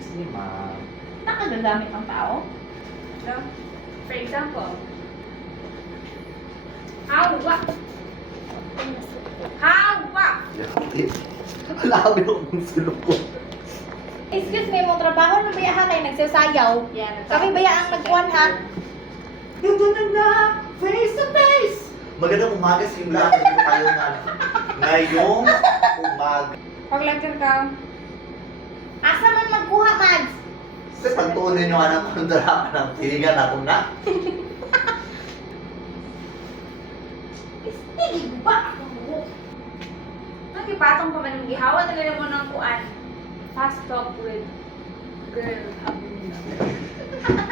Sige, ma. Nakagagamit ang tao? So, for example, hawa. Hawa! Labi akong sulok ko. Excuse me, mong trabaho na baya ha kayo nagsasayaw. Yan. Kami baya ang nagkuhan ha? Ito na! Face to face! Magandang umaga sa inyo lahat. Nandito tayo na ngayong umaga. Pag-lecture ka, Asa man magkuha, Mads? Kasi pagtuunin nyo anak ko na ng tinigan ako na. Istigig ba ako? nakipatong pa man yung gihawa na ganun mo ng kuan. Fast talk with girl.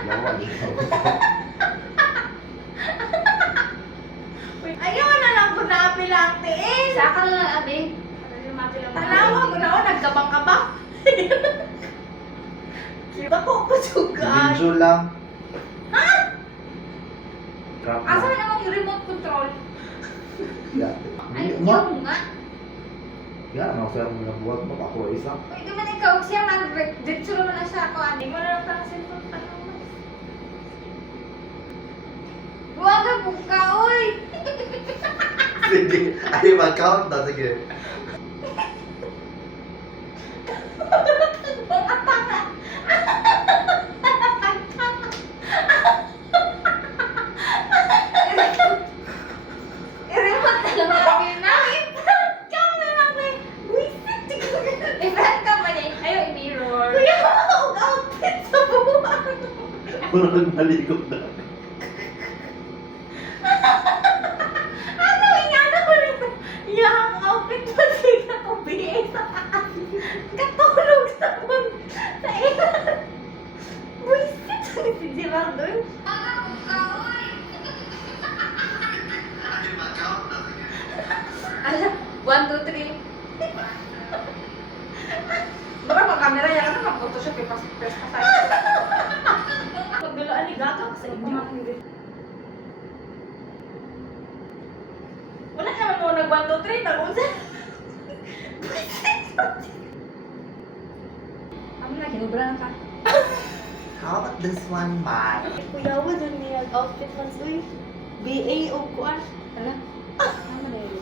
Lawal. Ayaw na lang ko naapil ang tiis. Saka na lang, abi. Lumapit lang. Tanawa ko na ako, nagkabang-kabang. Bako ko sugan. Video lang. Ha? Crap Asa na. na namang yung remote control? Yeah. Ay, Ma. yung nga. Yan, ang sir mo na buhat mo. Ako isa. Uy, di man ikaw siya mag-dito naman na siya ako. Hindi mo na lang parang cellphone pa naman. Huwag ka buka, uy! Sige. Ay, mag-count na. Sige. Mga tanga. I-remote na lang namin na. Ikaw na lang eh. Wisit. I-brand ka ba niya? Ayaw, i-mirror. Kuya, ang outfit sa buwan. Wala nang maligo na. Ano yung ano ko rin? Yung outfit mo siya kung BA sa katulog sa mun. Sa ilan. Wisit. Si Gerardo yun. Ala, 1, 2, 3. Baka pang camera yan, ano pang Photoshop, press pa tayo. Pagdulaan ni Gagak sa inyo. Wala naman mo nag 1, 2, 3. Nag-unsa. Ano na, kinubra na ka. How about this one, man? Kuya, wala niya outfit man. Uy, BA o kuan. Ala, ano na yun?